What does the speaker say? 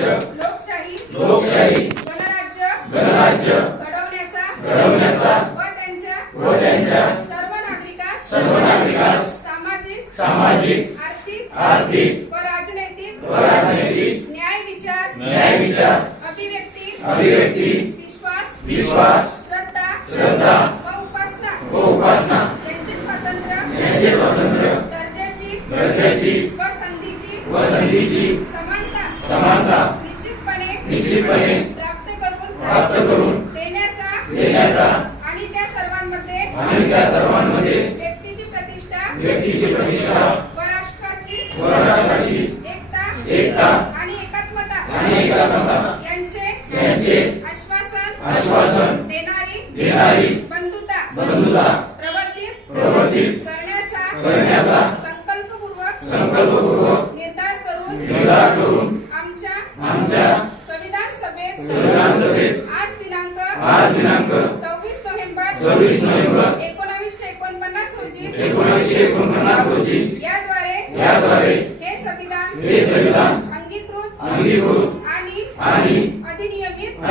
लोकशाही गणराज्य घडवण्याचा व त्यांच्या सर्व नागरिकास सामाजिक आर्थिक व राजनैतिक न्याय विचार अभिव्यक्ती विश्वास श्रद्धा व उपासना यांचे स्वातंत्र्य दर्जाची व संधीची समानता निश्चितपणे प्राप्त करून देण्याचा आणि त्या सर्वांमध्ये व्यक्तीची प्रतिष्ठा व राष्ट्राची एकता आणि एकात्मता यांचे आश्वासन देणारी बंधुता प्रवर्तित करण्याचा संकल्पपूर्वक निर्धार करून आमच्या संविधान सभेत आज दिनांक 26 नोव्हेंबर 1949 रोजी याद्वारे हे संविधान अंगीकृत आणि अधिनियमित